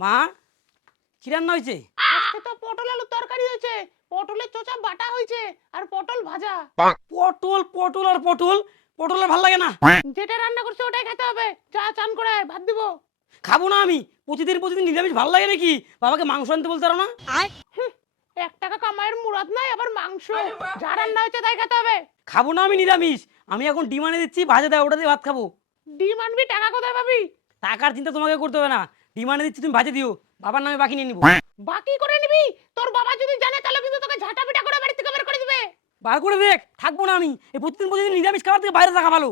মা কি রান্না হয়েছে? আজকে তো পটল আলু তরকারি হয়েছে, পটলের চোচা বাটা হয়েছে আর পটল ভাজা। পটল পটল আর পটল, পটল আর ভাল লাগে না। যেটা রান্না করছে ওটাই খেতে হবে। যা চান করে আয়, ভাত দিব। খাবো না আমি, প্রতিদিন প্রতিদিন নিরামিষ ভাল লাগে নাকি? বাবাকে মাংস আনতে বলতে পারো না? 1 টাকা কামাইয়ের মুরাদ নাই আবার মাংস। যা রান্না হয়েছে তাই খেতে হবে। খাবো না আমি নিরামিষ, আমি এখন ডিম আনে দিচ্ছি, ভাজা দেয় ওটা দিয়ে ভাত খাবো। ডিম আনবি, টাকা কোথায় পাবি? টাকার চিন্তা তোমাকে করতে হবে না, ডিম আনে দিচ্ছি, তুমি ভাজে দিও, বাবার নামে বাকি নিয়ে নিবো। বাকি করে নিবি? তোর বাবা যদি জানে তাহলে কিন্তু তোকে ঝাঁটা পিটা করে বাড়ি থেকে বের করে দিবে। বার করে দেখ, থাকবো না আমি। এই প্রতিদিন প্রতিদিন নিরামিষ খাবার থেকে বাইরে থাকা ভালো।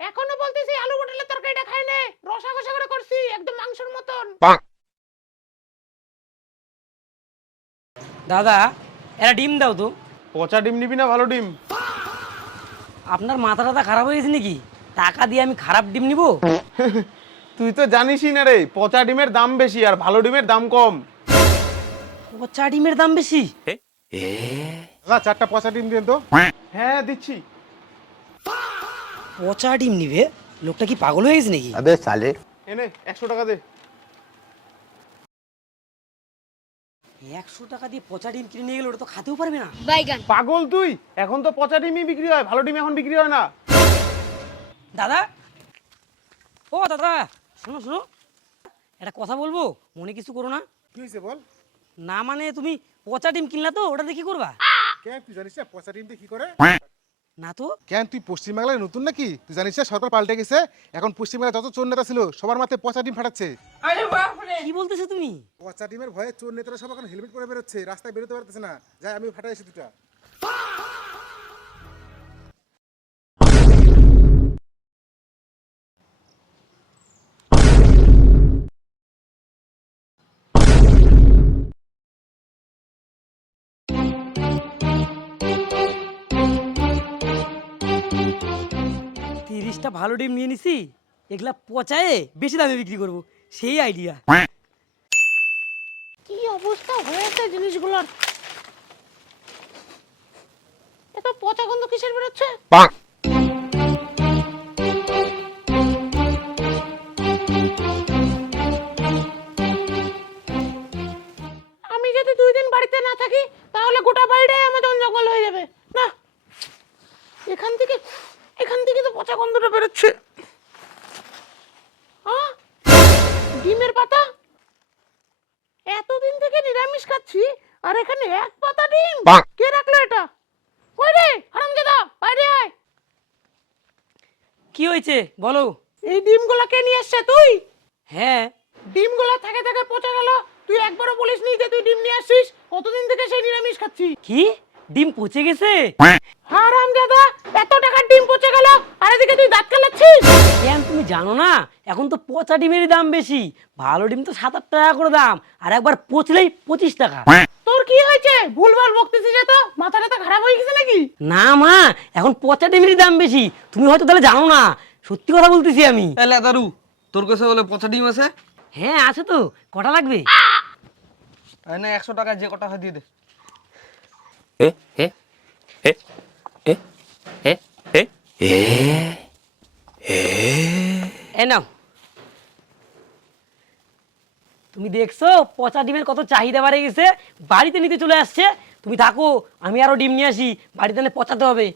এখনো বলতেছি আলু পটলের তরকারিটা খাই নে, রসা কষা করে করছি একদম মাংসের মতন। দাদা এরা ডিম দাও তো। পচা ডিম নিবি না ভালো ডিম? আপনার মাথা টাথা খারাপ হয়ে গেছে নাকি? টাকা দিয়ে আমি খারাপ ডিম নিবো? তুই তো জানিসই না রে, পচা ডিমের দাম বেশি আর ভালো ডিমের দাম কম। পচা ডিমের দাম বেশি? না, 4টা পচা ডিম দেন তো। হ্যাঁ দিচ্ছি। পচা ডিম নিবে? লোকটা কি পাগল হয়ে গেছে নাকি? अबे साले এনে 100 টাকা দে। 100 টাকা দিয়ে পচা ডিম কিনে নিয়ে গেলে ওটা তো খাতেও পারবে না। পাগল তুই? এখন তো পচা ডিমই বিক্রি হয়, ভালো ডিম এখন বিক্রি হয় না। দাদা, ও দাদা, শোনো শোনো, একটা কথা বলবো, মনে কিছু করো না। কি হয়েছে বল? না মানে তুমি পচা ডিম কিনলা তো, ওটা দিয়ে কি করবা? কেন তুই জানিস না পচা ডিম দিয়ে কি করে? না তো। কেন তুই পশ্চিমবাংলায় নতুন নাকি? তুই জানিস না সরকার পাল্টে গেছে, এখন পশ্চিমবাংলায় যত চোর নেতা ছিল সবার মাথায় পচা ডিম ফাটাচ্ছে। কি বলতেছো তুমি? পচা ডিমের ভয়ে চোর নেতারা সব এখন হেলমেট পরে বেরোচ্ছে, রাস্তায় বেরোতে পারতেছে না। যাই আমি ফাটাই এসে দুটা। টা ভালো ডিম নিয়ে নিছি, এগুলা পচায়ে বেশি দামে বিক্রি করব, সেই আইডিয়া। কি অবস্থা হয়েছে জিনিসগুলোর! এত পচা গন্ধ কিসের বেরোচ্ছে? আমি যদি 2 দিন বাড়িতে না থাকি তাহলে গোটা বাড়িটাই আমাজন জঙ্গল হয়ে যাবে। না, এখান থেকে তো পচা গন্ধটা বেরোচ্ছে। ডিমের পাতা? এতদিন থেকে নিরামিষ খাচ্ছি আর এখানে 1 পাতা ডিম! কে রাখলো এটা? কই রে হারামজাদা, বাইরে আয়। কি হয়েছে বলো? এই ডিমগুলো কে নিয়ে এসছে? তুই? হ্যাঁ। ডিমগুলো থেকে থেকে পচে গেল, তুই একবারও বলিসনি যে তুই ডিম নিয়ে আসছিস। কতদিন থেকে সেই নিরামিষ খাচ্ছি। কি ডিম পচে গেছে? হারামজাদা, এত টাকার ডিম পচে গেল আর এদিকে তুই দাঁত কেলাচ্ছিস। কেন তুমি জানো না এখন তো পচা ডিমেরই দাম বেশি? ভালো ডিম তো 7-8 টাকা করে দাম, আর একবার পচলেই 25 টাকা। তোর কি হয়েছে? ভুলভাল বকতেছিস, তো মাথাটা তো খারাপ হয়ে গেছে নাকি? না মা, এখন পচা ডিমেরই দাম বেশি, তুমি হয়তো তাহলে জানো না, সত্যি কথা বলতেছি আমি। এলে দারু, তোর কাছে বলে পচা ডিম আছে? হ্যাঁ আছে তো, কটা লাগবে? না 100 টাকা যে কটা হয় দিয়ে দে। ए ए ए ए ए ए ए এই নাও। তুমি দেখছো পচা ডিমের কত চাহিদা বেড়ে গেছে, বাড়িতে নিতে চলে আসছে। তুমি থাকো, আমি আরো ডিম নিয়ে আসি, বাড়িতে এনে পচাতে হবে।